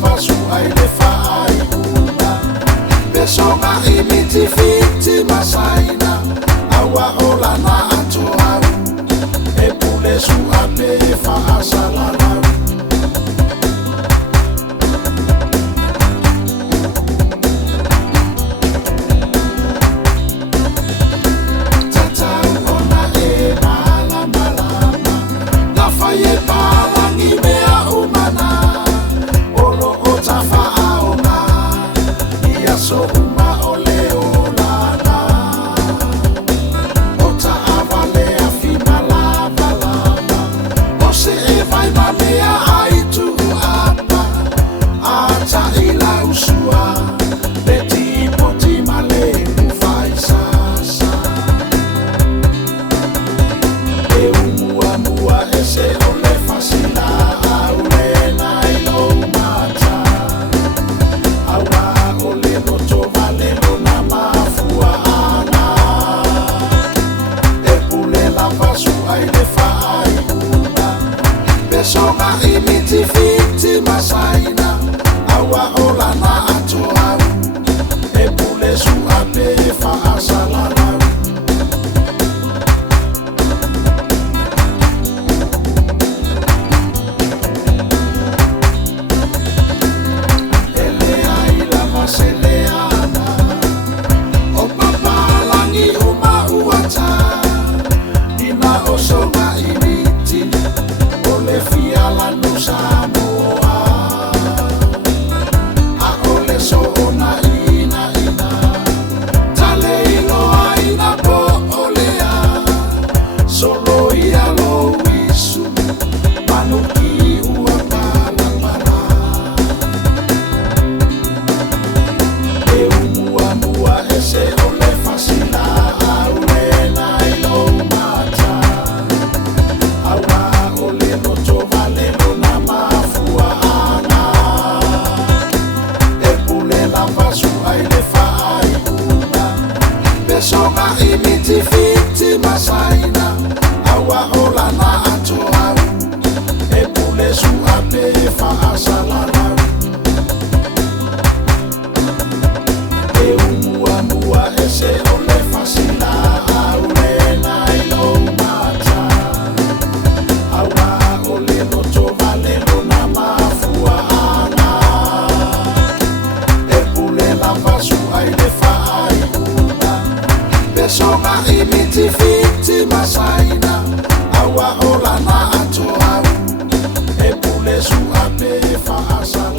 vasu ai le fai una Besonga imiti fiti masaina Awa ola na ato au E pule su ape fa asalalau Tatau ona e malama lama Na faye palangi mea umana Olo o tafa aona Ia so uma ole olana O ta avale a fina lava lava O se e vai mamea ai tu apa Ata ila usua Le tipo ti male mu fai sasa E umua mua e se ole fasina Aule na ilo mata Awa ole no to vale no na mafua ana E pule la vasu ai le fai una Besonga imiti fiti masaina Awa ola na ato au E pule su ape fa asalalau Seleana O papalangi uma uata Ina o songa imiti O le fiala no Samoa A ole so ona ina ina Tale iloa ina po olea Solo ia lo isu Manuki ua palamara Mua ese ole fasina aule na ilo mata Awa ole no to vale no na mafua ana E pule la vasu ai le fai una Besonga imiti fiti masaina Awa ola na ato au E pule su ape fa asalalau Mua ese ole fasina aule na ilo mata Awa ole no to vale no na mafua ana E pule la vasu ai le fai una Besonga imiti fiti masaina Awa ola na ato au E pule su ape fa asa